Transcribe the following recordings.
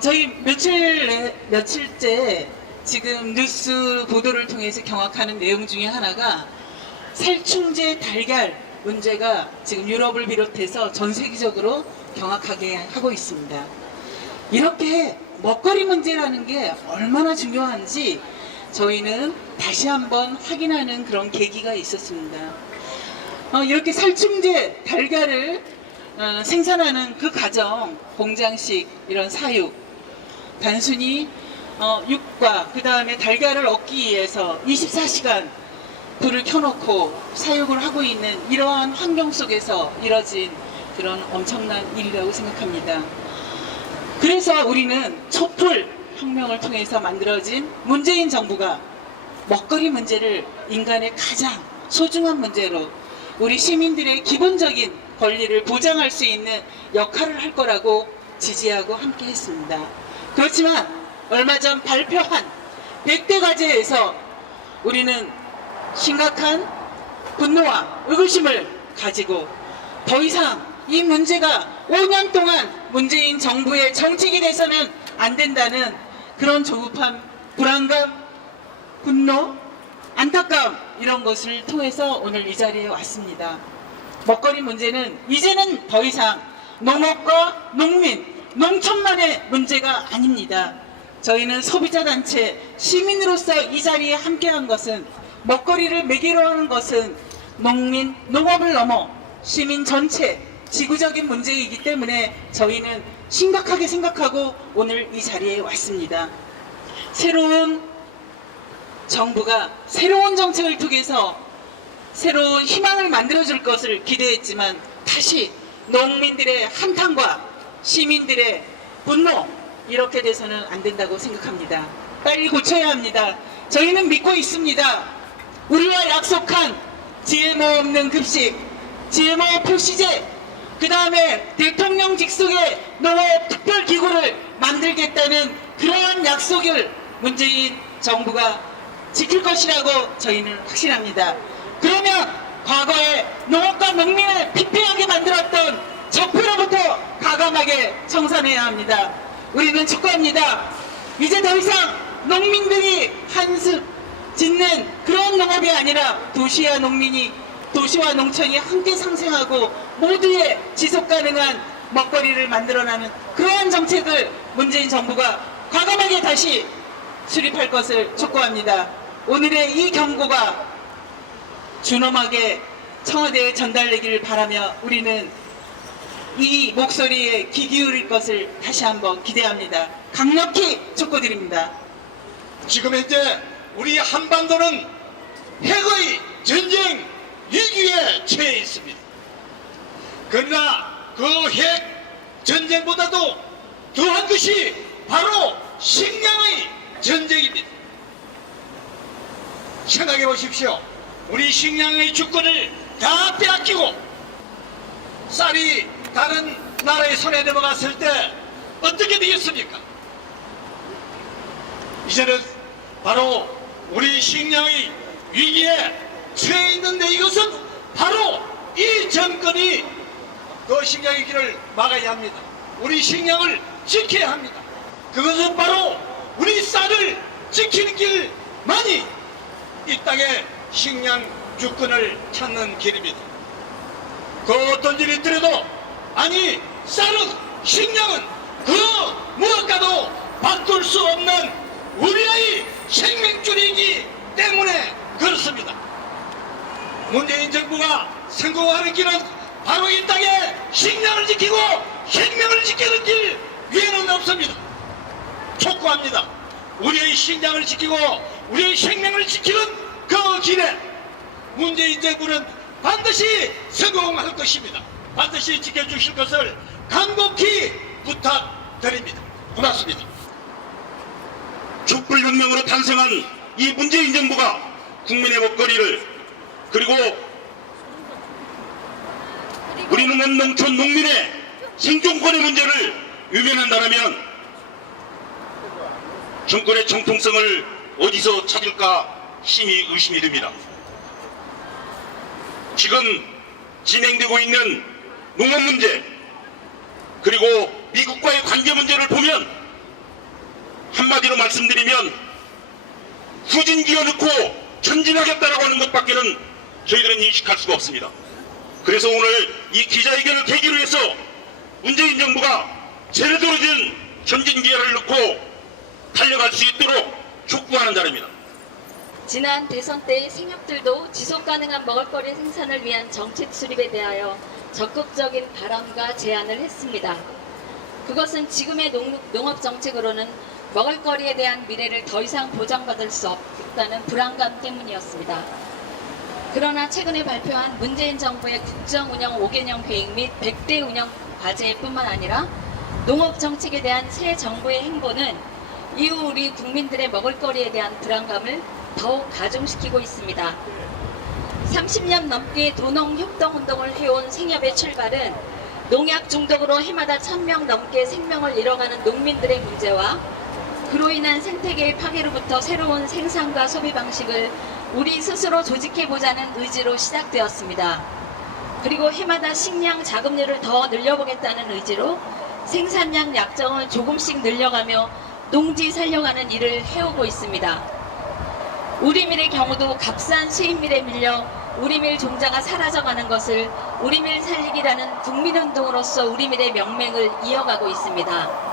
저희 며칠째 지금 뉴스 보도를 통해서 경악하는 내용 중에 하나가 살충제 달걀 문제가 지금 유럽을 비롯해서 전 세계적으로 경악하게 하고 있습니다. 이렇게 먹거리 문제라는 게 얼마나 중요한지 저희는 다시 한번 확인하는 그런 계기가 있었습니다. 이렇게 살충제 달걀을 생산하는 그 과정, 공장식 이런 사육, 단순히 육과 그 다음에 달걀을 얻기 위해서 24시간 불을 켜놓고 사육을 하고 있는 이러한 환경 속에서 이뤄진 그런 엄청난 일이라고 생각합니다. 그래서 우리는 촛불 혁명을 통해서 만들어진 문재인 정부가 먹거리 문제를 인간의 가장 소중한 문제로 우리 시민들의 기본적인 권리를 보장할 수 있는 역할을 할 거라고 지지하고 함께 했습니다. 그렇지만 얼마 전 발표한 100대 과제에서 우리는 심각한 분노와 의구심을 가지고 더 이상 이 문제가 5년 동안 문재인 정부의 정책이 돼서는 안 된다는 그런 조급함, 불안감, 분노, 안타까움 이런 것을 통해서 오늘 이 자리에 왔습니다. 먹거리 문제는 이제는 더 이상 농업과 농민, 농촌만의 문제가 아닙니다. 저희는 소비자단체, 시민으로서 이 자리에 함께한 것은 먹거리를 매개로 하는 것은 농민, 농업을 넘어 시민 전체 지구적인 문제이기 때문에 저희는 심각하게 생각하고 오늘 이 자리에 왔습니다. 새로운 정부가 새로운 정책을 통해서 새로운 희망을 만들어줄 것을 기대했지만 다시 농민들의 한탄과 시민들의 분노 이렇게 돼서는 안 된다고 생각합니다. 빨리 고쳐야 합니다. 저희는 믿고 있습니다. 우리와 약속한 GMO 없는 급식, GMO 표시제, 그 다음에 대통령 직속의 농업 특별기구를 만들겠다는 그러한 약속을 문재인 정부가 지킬 것이라고 저희는 확신합니다. 그러면 과거에 농업과 농민을 피폐하게 만들었던 적폐로부터 과감하게 청산해야 합니다. 우리는 촉구합니다. 이제 더 이상 농민들이 한습 짓는 그런 농업이 아니라 도시와 농민이, 도시와 농촌이 함께 상생하고 모두의 지속가능한 먹거리를 만들어내는 그러한 정책을 문재인 정부가 과감하게 다시 수립할 것을 촉구합니다. 오늘의 이 경고가 준엄하게 청와대에 전달되기를 바라며 우리는 이 목소리에 귀 기울일 것을 다시 한번 기대합니다. 강력히 촉구드립니다. 지금 현재 우리 한반도는 핵의 전쟁 위기에 처해 있습니다. 그러나 그 핵 전쟁보다도 더한 것이 바로 식량의 전쟁입니다. 생각해 보십시오. 우리 식량의 주권을 다 빼앗기고 쌀이 다른 나라의 손에 넘어갔을 때 어떻게 되겠습니까? 이제는 바로 우리 식량의 위기에 처해 있는데 이것은 바로 이 정권이 그 식량의 길을 막아야 합니다. 우리 식량을 지켜야 합니다. 그것은 바로 우리 쌀을 지키는 길만이 이 땅의 식량 주권을 찾는 길입니다. 그 어떤 일이 있더라도 아니 쌀은 식량은 그 무엇과도 바꿀 수 없는 우리의 생명줄이기 때문에 그렇습니다. 문재인 정부가 성공하는 길은 바로 이 땅에 식량을 지키고 생명을 지키는 길 위에는 없습니다. 촉구합니다. 우리의 식량을 지키고 우리의 생명을 지키는 그 길에 문재인 정부는 반드시 성공할 것입니다. 반드시 지켜주실 것을 간곡히 부탁드립니다. 고맙습니다. 촛불혁명으로 탄생한 이 문재인 정부가 국민의 먹거리를 그리고 우리 농업 농촌 농민의 생존권의 문제를 외면한다면 정권의 정통성을 어디서 찾을까 심히 의심이 됩니다. 지금 진행되고 있는 농업 문제 그리고 미국과의 관계 문제를 보면 한마디로 말씀드리면 후진기어 넣고 전진하겠다라고 하는 것밖에는 저희들은 인식할 수가 없습니다. 그래서 오늘 이 기자회견을 계기로 해서 문재인 정부가 제대로 된 전진기어를 넣고 달려갈 수 있도록 촉구하는 자리입니다. 지난 대선 때 생협들도 지속가능한 먹을거리 생산을 위한 정책 수립에 대하여 적극적인 발언과 제안을 했습니다. 그것은 지금의 농업정책으로는 먹을거리에 대한 미래를 더 이상 보장받을 수 없다는 불안감 때문이었습니다. 그러나 최근에 발표한 문재인 정부의 국정운영 5개년 계획 및 100대 운영 과제뿐만 아니라 농업정책에 대한 새 정부의 행보는 이후 우리 국민들의 먹을거리에 대한 불안감을 더욱 가중시키고 있습니다. 30년 넘게 도농협동운동을 해온 생협의 출발은 농약 중독으로 해마다 1000명 넘게 생명을 잃어가는 농민들의 문제와 그로 인한 생태계의 파괴로부터 새로운 생산과 소비 방식을 우리 스스로 조직해보자는 의지로 시작되었습니다. 그리고 해마다 식량 자급률을 더 늘려보겠다는 의지로 생산량 약정을 조금씩 늘려가며 농지 살려가는 일을 해오고 있습니다. 우리밀의 경우도 값싼 수입밀에 밀려 우리밀 종자가 사라져가는 것을 우리밀 살리기라는 국민운동으로서 우리밀의 명맥을 이어가고 있습니다.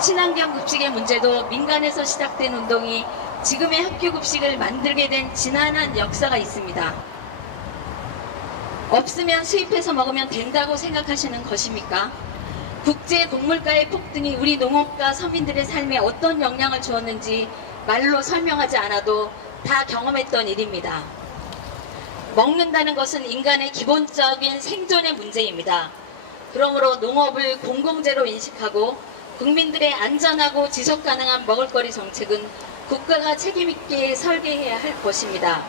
친환경 급식의 문제도 민간에서 시작된 운동이 지금의 학교급식을 만들게 된 지난한 역사가 있습니다. 없으면 수입해서 먹으면 된다고 생각하시는 것입니까? 국제 곡물가의 폭등이 우리 농업과 서민들의 삶에 어떤 영향을 주었는지 말로 설명하지 않아도 다 경험했던 일입니다. 먹는다는 것은 인간의 기본적인 생존의 문제입니다. 그러므로 농업을 공공재로 인식하고 국민들의 안전하고 지속가능한 먹을거리 정책은 국가가 책임있게 설계해야 할 것입니다.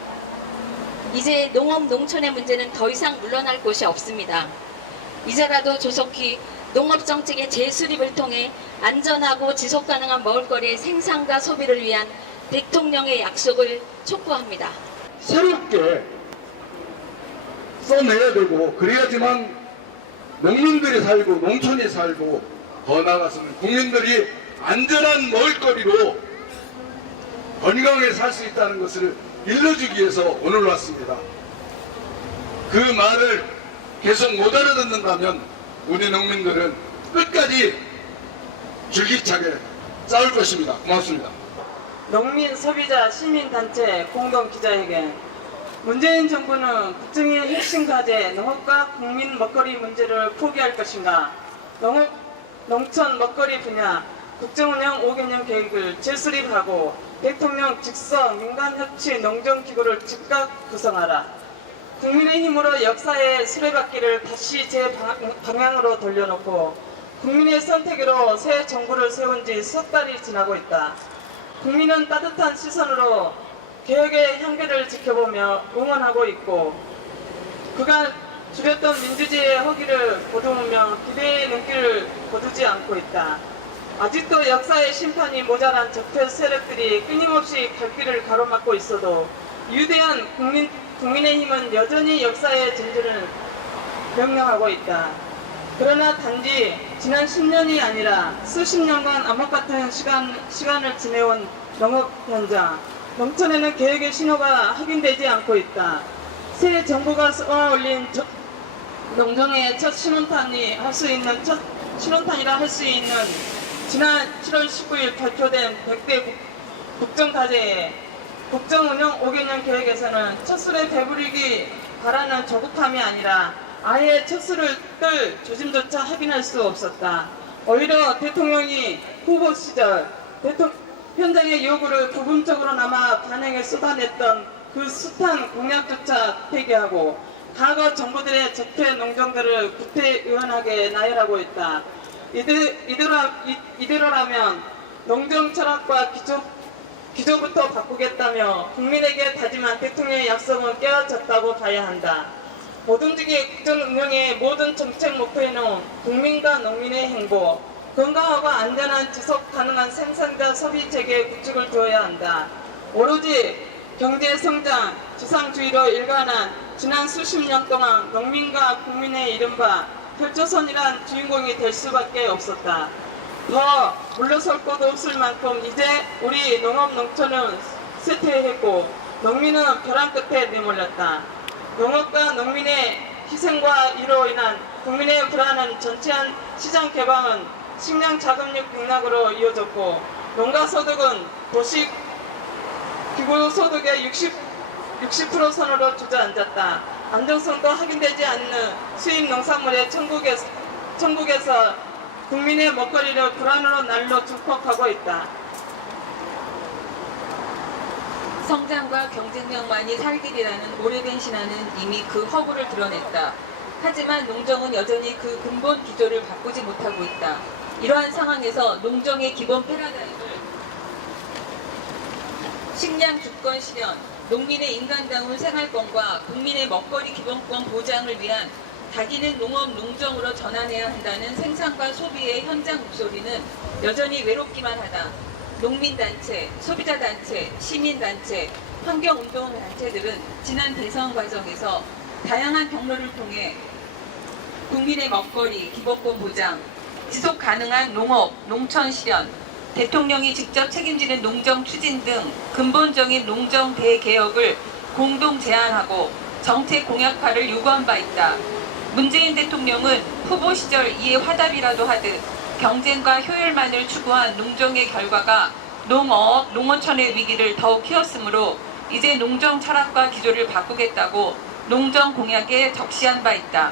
이제 농업, 농촌의 문제는 더 이상 물러날 곳이 없습니다. 이제라도 조속히 농업정책의 재수립을 통해 안전하고 지속가능한 먹을거리의 생산과 소비를 위한 대통령의 약속을 촉구합니다. 새롭게 써내야 되고 그래야지만 농민들이 살고 농촌이 살고 더 나아가서는 국민들이 안전한 먹을거리로 건강하게 살 수 있다는 것을 일러주기 위해서 오늘 왔습니다. 그 말을 계속 못 알아듣는다면 우리 농민들은 끝까지 줄기차게 싸울 것입니다. 고맙습니다. 농민, 소비자, 시민단체 공동 기자회견. 문재인 정부는 국정의 핵심 과제 농업과 국민 먹거리 문제를 포기할 것인가? 농촌 먹거리 분야 국정운영 5개년 계획을 재수립하고 대통령 직선 민간협치 농정기구를 즉각 구성하라. 국민의힘으로 역사의 수레바퀴를 다시 제 방향으로 돌려놓고 국민의 선택으로 새 정부를 세운 지 석 달이 지나고 있다. 국민은 따뜻한 시선으로 개혁의 향기를 지켜보며 응원하고 있고 그간 줄였던 민주주의의 허기를 보듬으며 기대의 눈길을 거두지 않고 있다. 아직도 역사의 심판이 모자란 적폐 세력들이 끊임없이 갈 길을 가로막고 있어도 위대한 국민의힘은 여전히 역사의 진주를 명령하고 있다. 그러나 단지 지난 10년이 아니라 수십 년간 암흑 같은 시간을 지내온 농업 현장, 농촌에는 계획의 신호가 확인되지 않고 있다. 새 정부가 쏘아올린 농정의 첫 신혼탄이라 할 수 있는 지난 7월 19일 발표된 100대 국정과제에 국정운영 5개년 계획에서는 첫술에 배부르기 바라는 조급함이 아니라 아예 첫술을 뜰 조짐조차 확인할 수 없었다. 오히려 대통령이 후보 시절 현장의 요구를 부분적으로나마 반영해 쏟아냈던 그 숱한 공약조차 폐기하고 과거 정부들의 적폐 농정들을 구태의연하게 나열하고 있다. 이대로라면 농정 철학과 기조부터 바꾸겠다며 국민에게 다짐한 대통령의 약속은 깨어졌다고 봐야 한다. 모든지기 국정 운영의 모든 정책 목표에는 국민과 농민의 행보, 건강하고 안전한 지속 가능한 생산자 소비 체계 구축을 두어야 한다. 오로지 경제 성장, 지상주의로 일관한 지난 수십 년 동안 농민과 국민의 이른바 혈조선이란 주인공이 될 수밖에 없었다. 더 물러설 곳 없을 만큼 이제 우리 농업 농촌은 쇠퇴했고 농민은 벼랑 끝에 내몰렸다. 농업과 농민의 희생과 이로 인한 국민의 불안한 전체한 시장 개방은 식량 자금력 폭락으로 이어졌고 농가 소득은 도시 기구 소득의 60% 선으로 주저앉았다. 안정성도 확인되지 않는 수입 농산물의 천국에서 국민의 먹거리를 불안으로 날로 증폭하고 있다. 성장과 경쟁력만이 살 길이라는 오래된 신화는 이미 그 허구를 드러냈다. 하지만 농정은 여전히 그 근본 기조를 바꾸지 못하고 있다. 이러한 상황에서 농정의 기본 패러다임을 식량 주권 실현, 농민의 인간다운 생활권과 국민의 먹거리 기본권 보장을 위한 다기는 농업 농정으로 전환해야 한다는 생산과 소비의 현장 목소리는 여전히 외롭기만 하다. 농민단체, 소비자단체, 시민단체, 환경운동단체들은 지난 대선 과정에서 다양한 경로를 통해 국민의 먹거리 기본권 보장, 지속 가능한 농업, 농촌 실현, 대통령이 직접 책임지는 농정 추진 등 근본적인 농정 대개혁을 공동 제안하고 정책 공약화를 요구한 바 있다. 문재인 대통령은 후보 시절 이에 화답이라도 하듯 경쟁과 효율만을 추구한 농정의 결과가 농업, 농어촌의 위기를 더욱 키웠으므로 이제 농정 철학과 기조를 바꾸겠다고 농정 공약에 적시한 바 있다.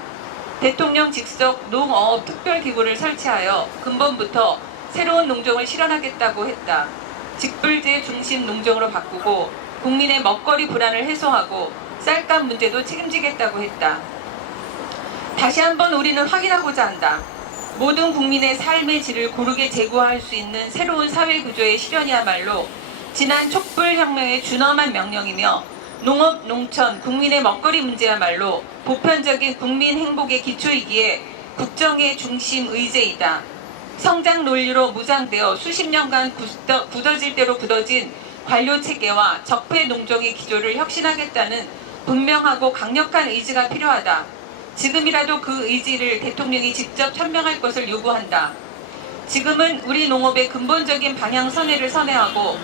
대통령 직속 농업 특별기구를 설치하여 근본부터 새로운 농정을 실현하겠다고 했다. 직불제 중심 농정으로 바꾸고 국민의 먹거리 불안을 해소하고 쌀값 문제도 책임지겠다고 했다. 다시 한번 우리는 확인하고자 한다. 모든 국민의 삶의 질을 고르게 제고할 수 있는 새로운 사회구조의 실현이야말로 지난 촛불혁명의 준엄한 명령이며 농업, 농촌, 국민의 먹거리 문제야말로 보편적인 국민 행복의 기초이기에 국정의 중심 의제이다. 성장 논리로 무장되어 수십 년간 굳어질 대로 굳어진 관료체계와 적폐 농정의 기조를 혁신하겠다는 분명하고 강력한 의지가 필요하다. 지금이라도 그 의지를 대통령이 직접 천명할 것을 요구한다. 지금은 우리 농업의 근본적인 방향 선회를 선언하고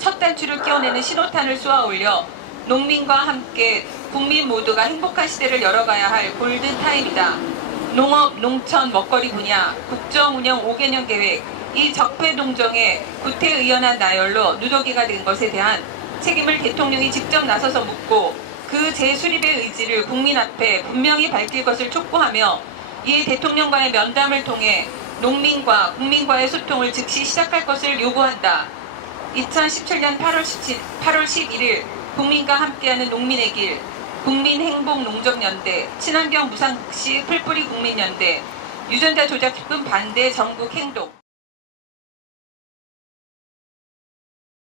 첫 단추를 끼워내는 신호탄을 쏘아올려 농민과 함께 국민 모두가 행복한 시대를 열어가야 할 골든타임이다. 농업, 농촌, 먹거리 분야, 국정운영 5개년 계획, 이 적폐 농정의 구태의연한 나열로 누더기가 된 것에 대한 책임을 대통령이 직접 나서서 묻고 그 재수립의 의지를 국민 앞에 분명히 밝힐 것을 촉구하며 이에 대통령과의 면담을 통해 농민과 국민과의 소통을 즉시 시작할 것을 요구한다. 2017년 8월 11일 국민과 함께하는 농민의 길, 국민행복농정연대, 친환경 무상급식 풀뿌리 국민연대, 유전자 조작품 반대 전국 행동.